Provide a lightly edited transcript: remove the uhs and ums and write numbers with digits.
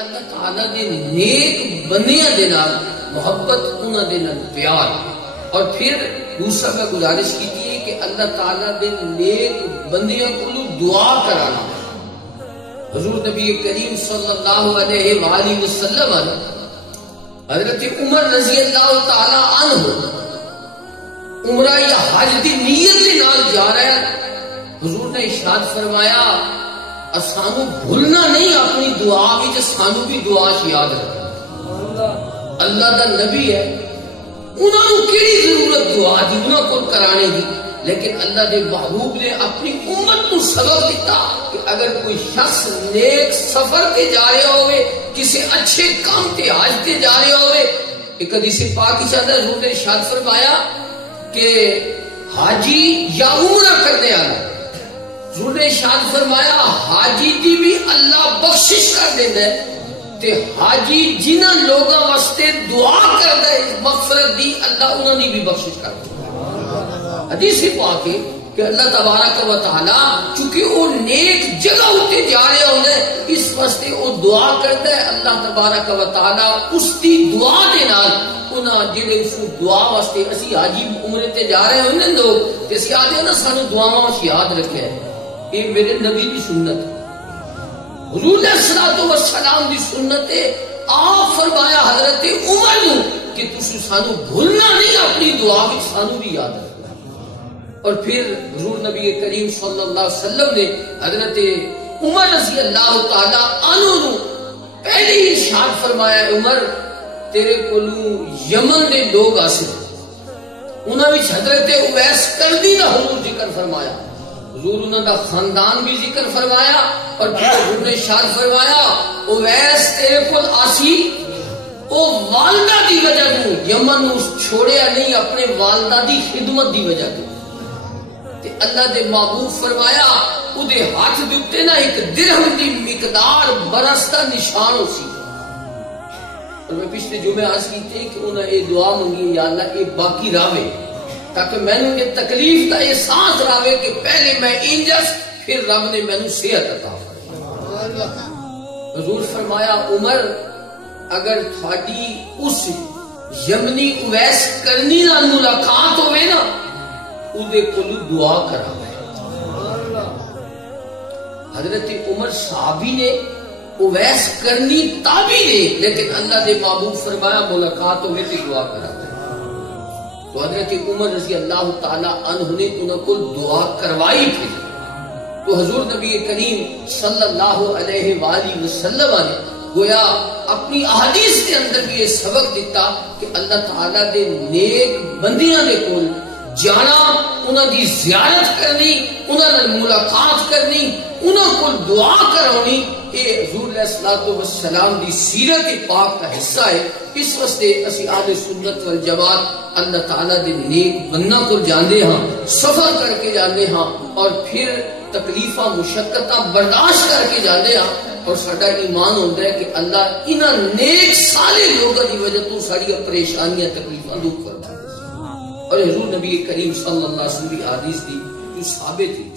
اللہ تعالیٰ دے نیک بندیاں دے نال محبت، انہاں دے نال پیار، اور پھر دوسرا میں گزارش کی ہے کہ اللہ تعالیٰ دے نیک بندیاں کو دعا کرانا۔ حضور نبی کریم صلی اللہ علیہ وآلہ وسلم حضرت عمر رضی اللہ تعالی عنہ عمرہ یا حج دی نیت دے نال جا رہا ہے، حضور نے ارشاد فرمایا سانو بھولنا نہیں اپنی دعا وچ، سانو بھی دعا یاد رکھنا۔ اللہ دا نبی ہے، انہاں نوں کیڑی ضرورت دعا دی انہاں کو کرانے دی، لیکن اللہ دے محبوب نے اپنی امت کو سبق دیتا کہ اگر کوئی شخص نیک سفر تے جا رہا ہوئے، کسی اچھے کام تے حج تے جا رہا ہوئے، ایک حدیث پاک کی چاہتا ہے حضور نے ارشاد فرمایا کہ حاجی یا عمرہ کرنے والا، حضور نے ارشاد فرمایا حاجی دی بھی اللہ بخشش کر دینا ہے، تے حاجی جنہاں لوگاں واسطے دعا کردا ہے مغفرت دی، اللہ انہاں دی بھی بخشش کر دینا۔ حدیث پاک ہے کہ اللہ تبارک و تعالی چونکہ وہ نیک جگہ ہوتے جا رہے ہوندے اس واسطے وہ دعا کرتا ہے، اللہ تبارک و تعالی اس دی دعا دے نال انہاں جڑے اس دعا واسطے اسی حاجی عمرے تے جا رہے ہوندے لوگ تے اسی آدھے نا سانو دعاواں وچ یاد رکھیا ہے، یہ میرے نبی دی سنت ہے، حضور علیہ الصلوۃ والسلام دی سنت ہے۔ آپ فرمایا حضرت عمر نو کہ تسی سانو بھولنا نہیں اپنی دعا وچ، سانو بھی یاد رکھنا۔ اور پھر حضور نبی کریم صلی اللہ علیہ وسلم نے حضرت عمر رضی اللہ تعالی عنہ نو پہلے ہی ارشاد فرمایا عمر تیرے کولوں یمن دے لوگ آسے، انہاں وچ حضرت اویس کرنی دا حضور ذکر فرمایا، حضور انہاں دا خاندان بھی ذکر فرمایا، اور پھر حضور نے ارشاد فرمایا اویس تیرے کول آسی او والدہ دی وجہ تو یمن نو چھوڑیا نہیں، اپنے والدہ دی خدمت دی وجہ تو اللہ دے محبوب فرمایا او دے ہاتھ دے اوتے نا ایک درہم دی مقدار برس دا نشان ہو سی۔ اور میں پچھلے جمعے عرض کیتے کہ انہاں اے دعا منگی یا اللہ اے باقی راوے، تاکہ میں نے یہ تکلیف دا احساس راوے کہ پہلے میں انجس پھر رب نے میں نے صحت عطا فرمائی۔ حضور فرمایا عمر اگر تھوڑی اس یمنی اویس کرنی نال ملاقات ہوئے نا اودے کولو دعا کرا ہے۔ حضرت عمر صحابی نے اویس کرنی تابی نے، لیکن اللہ دے محبوب فرمایا ملاقات ہوئے تو دعا کرا ہے۔ تو حضرت عمر رضی اللہ تعالی عنہ نے انہوں کو دعا کروائی تھی۔ تو حضور نبی کریم صلی اللہ علیہ وآلہ وسلم نے گویا اپنی احادیث کے اندر بھی یہ سبق دیتا کہ اللہ تعالیٰ دے نیک بندیاں دے کول جانا، انہاں دی زیارت کرنی، انہاں نال ملاقات کرنی، انہاں کو دعا کرونی، اے حضور علیہ الصلوۃ والسلام دی سیرت پاک کا حصہ ہے۔ اس واسطے اسی اہل سنت والجماعت اللہ تعالیٰ دے نیک بندہ کو جاندے ہاں، سفر کر کے جاندے ہاں، اور پھر تکلیفاں مشقتاں برداشت کر کے جاندے ہاں، اور ساڈا ایمان ہوندا ہے کہ اللہ انہاں نیک صالح لوگاں دی وجہ تو ساری پریشانیاں تکلیفاں دور کرتا ہے۔ اور حضور نبی کریم صلی اللہ علیہ وسلم کی حدیث دی جو ثابت ہے